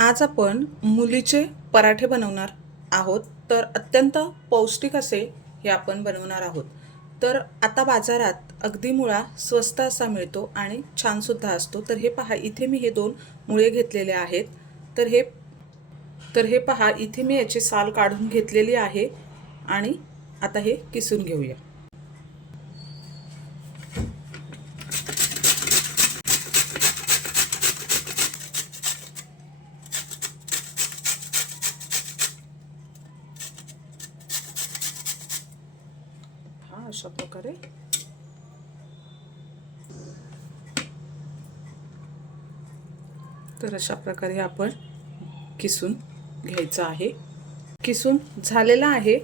आज आपण मुलीचे पराठे बनवणार आहोत. तर अत्यंत पौष्टिक असे हे आपण बनवणार आहोत. तर आता बाजारात अगदी मुळा स्वस्त असा मिळतो आणि छानसुद्धा असतो. तर हे पहा इथे मी हे दोन मुळे घेतलेले आहेत. तर हे तर हे पहा इथे मी याची साल काढून घेतलेली आहे. आणि आता हे किसून घेऊया हा अशा प्रकारे. तर अशा प्रकारे आपण किसून घ्यायचं आहे. किसून झालेला आहे.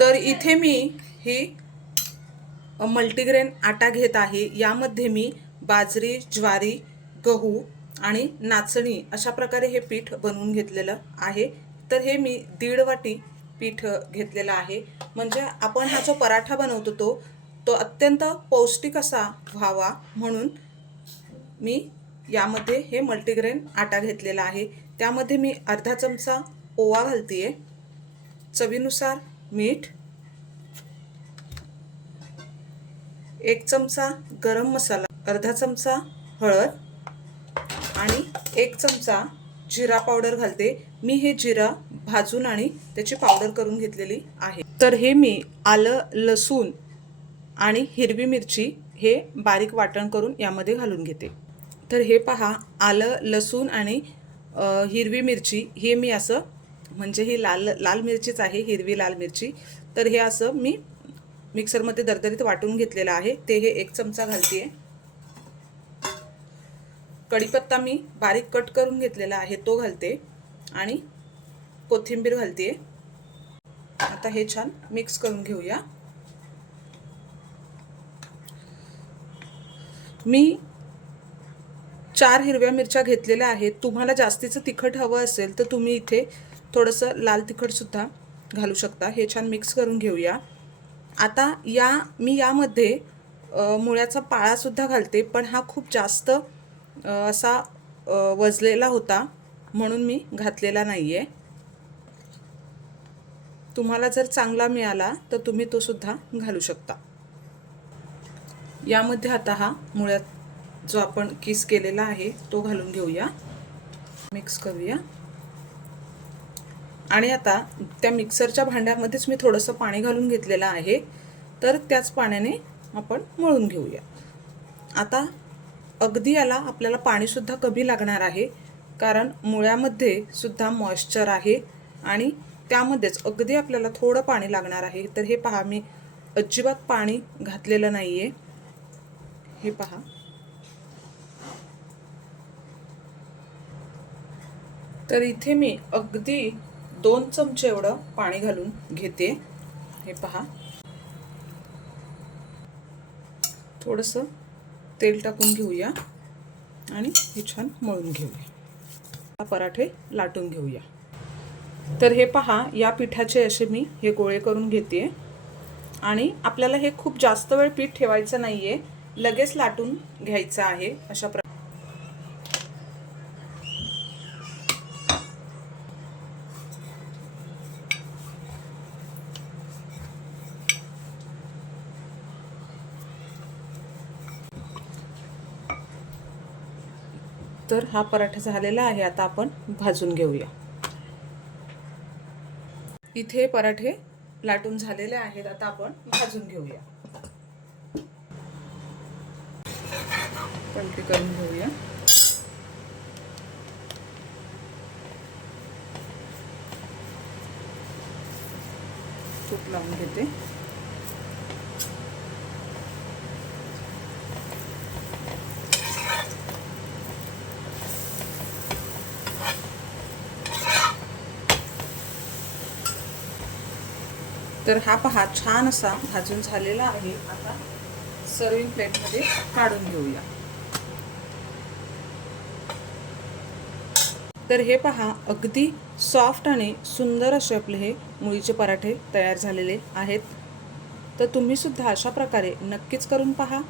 तर इथे मी ही मल्टीग्रेन आटा घेत आहे. यामध्ये मी बाजरी ज्वारी गहू आणि नाचणी अशा प्रकारे हे पीठ बनवून घेतलेलं आहे. तर हे मी दीड वाटी पीठ घेतलेलं आहे. म्हणजे आपण हा जो पराठा बनवतो तो तो अत्यंत पौष्टिक असा व्हावा म्हणून मी यामध्ये हे मल्टीग्रेन आटा घेतलेला आहे. त्यामध्ये मी अर्धा चमचा ओवा आहे चवीनुसार मीठ. एक चमचा गरम मसाला. अर्धा चमचा हळद. आणि एक चमचा जिरा पावडर घालते. मी हे जिरा भाजून आणि त्याची पावडर करून घेतलेली आहे. तर हे मी आलं लसूण आणि हिरवी मिरची हे बारीक वाटण करून यामध्ये घालून घेते. तर हे पहा आलं लसूण आणि हिरवी मिरची हे मी असं म्हणजे ही लाल लाल मिरचीच आहे हिरवी लाल मिरची. तर हे असं मी मिक्सरमध्ये दरदरीत वाटून घेतलेलं आहे. ते हे एक चमचा घालते कढीपत्ता मी बारीक कट करून घेतलेला आहे तो घालते. आणि कोथिंबीर घालते आता हे छान मिक्स करून घेऊया. मी चार हिरव्या मिरच्या घेतलेल्या आहेत. तुम्हाला जास्तीचं तिखट हवं असेल तर तुम्ही इथे थोडंसं लाल तिखटसुद्धा घालू शकता. हे छान मिक्स करून घेऊया. आता या मी यामध्ये मुळ्याचा पाळासुद्धा घालते पण हा खूप जास्त असा वजलेला होता म्हणून मी घातलेला नाही आहे तुम्हाला जर चांगला मिळाला तर तुम्ही तो सुद्धा घालू शकता. यामध्ये आता हा मुळ्यात जो आपण किस केलेला आहे तो घालून घेऊया. मिक्स करूया. आणि आता त्या मिक्सरच्या भांड्यामध्येच मी थोडंसं पाणी घालून घेतलेलं आहे तर त्याच पाण्याने आपण मळून घेऊया. आता अगदी याला आपल्याला पाणीसुद्धा कमी लागणार आहे कारण मुळ्यामध्ये सुद्धा मॉइश्चर आहे आणि त्यामध्येच अगदी आपल्याला थोडं पाणी लागणार आहे. तर हे पहा मी अजिबात पाणी घातलेलं नाही आहे हे पहा. तर इथे मी अगदी दोन चमचे एवढं पाणी घालून घेते. हे पहा. थोडंसं तेल टाकून घेऊया आणि हे छान मळून घेऊया. पराठे लाटून घेऊया. तर हे पहा या पिठाचे असे मी हे गोळे करून घेते आणि आपल्याला हे खूप जास्त वेळ पीठ ठेवायचं नाही आहे लगेच लाटून घ्यायचं आहे अशा प्र तर हा पराठा झालेला आहे आता आपण भाजून घेऊया. इथे पराठे लाटून झालेले आहेत. आता आपण भाजून घेऊया. पलटी करून घेऊया. तूप लावून घेते. तर हा पहा छान असा भाजून झालेला आहे. आता सर्विंग प्लेटमध्ये काढून घेऊया. तर हे पहा अगदी सॉफ्ट आणि सुंदर असे आपले हे मुळीचे पराठे तयार झालेले आहेत. तर तुम्ही सुद्धा अशा प्रकारे नक्कीच करून पहा.